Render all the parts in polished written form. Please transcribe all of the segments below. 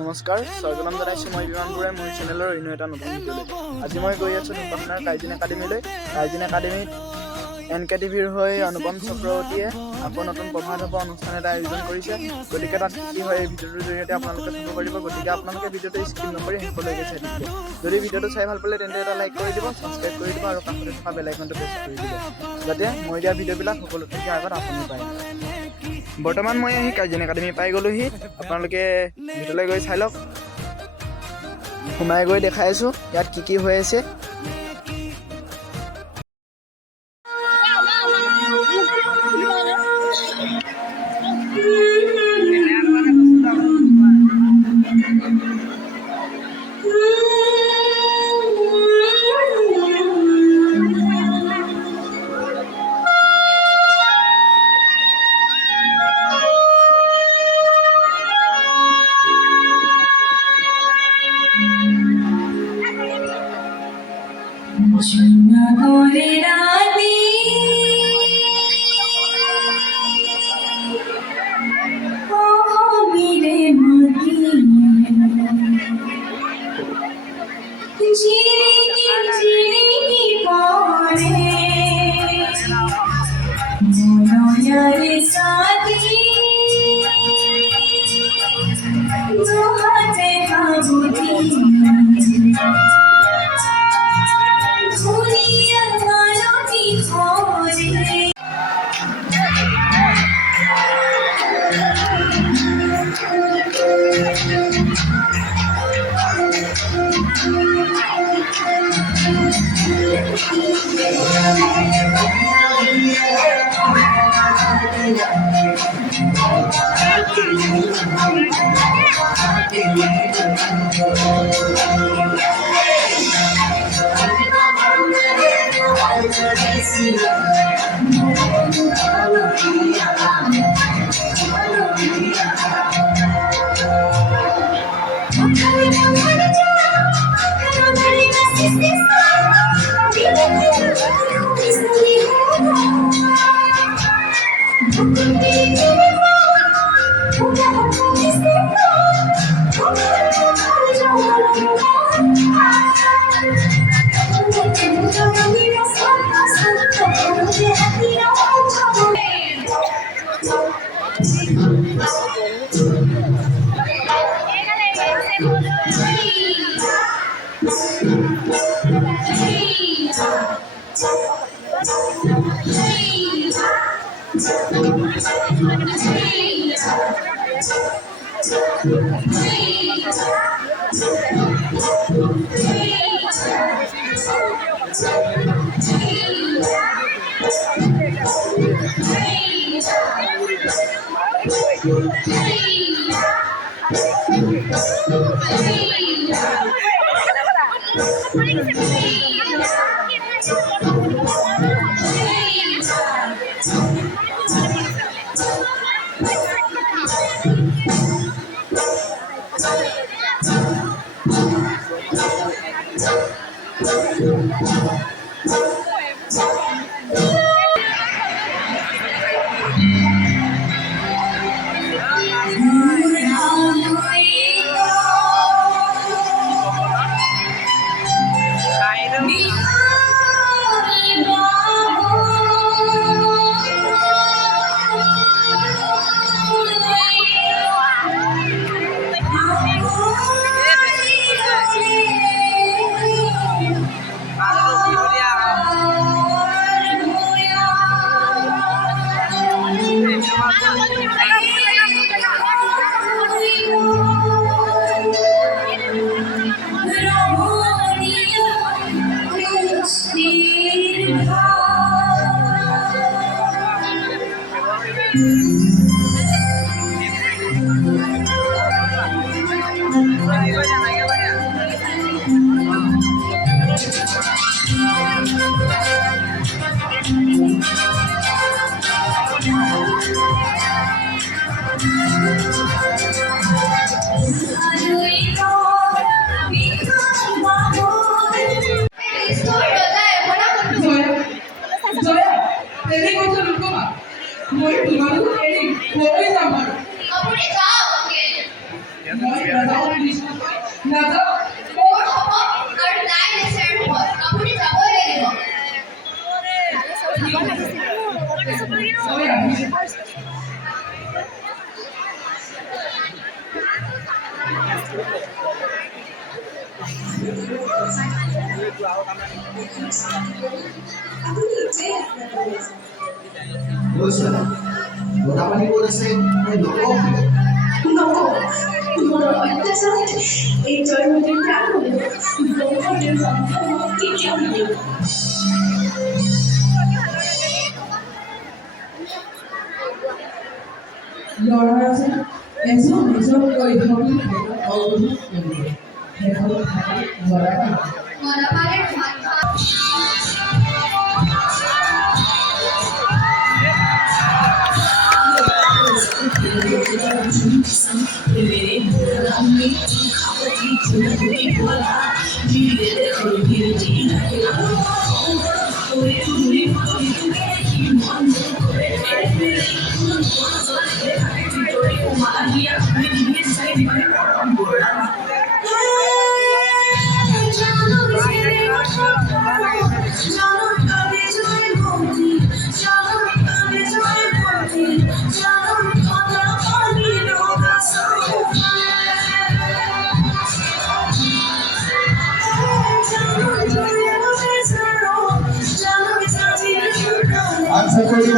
নমস্কাৰ, স্বাগতম জনাইছোঁ মই বিমান বৰাই মোৰ চেনেলৰ অন্য এটা নতুন ভিডিঅ'লৈ। আজি মই গৈ আছোঁ ঢকুৱাখানাৰ কাইজেন একাডেমীলৈ। কাইজেন একাডেমীত NKtv-ৰ হৈ অনুপম চক্ৰৱৰ্তীয়ে আকৌ নতুন প্ৰভাত হ'ব অনুষ্ঠান এটা আয়োজন কৰিছে। গতিকে তাত কি হয় এই ভিডিঅ'টোৰ জৰিয়তে আপোনালোকে চাব পাৰিব। গতিকে আপোনালোকে ভিডিঅ'টো স্কিপ নকৰি শেষলৈকে চাই থাকিব। যদি ভিডিঅ'টো চাই ভাল পালে তেন্তে এটা লাইক কৰি দিব, ছাবস্ক্ৰাইব কৰি দিব আৰু কাষতে থকা বেল আইকনটো প্ৰেছ কৰি দিব, যাতে মই দিয়া ভিডিঅ'বিলাক সকলোতকৈ আগত আপুনি পায়। বৰ্তমান মই আহি কাইজেন একাডেমী পাই গ'লোহি। আপোনালোকে ভিতৰলৈ গৈ চাই লওক। সোমাই গৈ দেখাই আছোঁ ইয়াত কি হৈ আছে। Tôi এই জয়মতীর প্রাণ হল ব্রহ্মদের সন্তানকে কেমন ল'ৰাজন এজন নিজৰ বৈভৱী অৱধি কৰিব শেষত থাকে Answer কৰি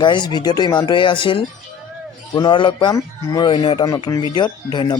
গাইজ ভিডিঅ'টো ইমানটোৱেই আছিল পুনৰ লগ পাম মোৰ অন্য এটা নতুন ভিডিঅ'ত ধন্যবাদ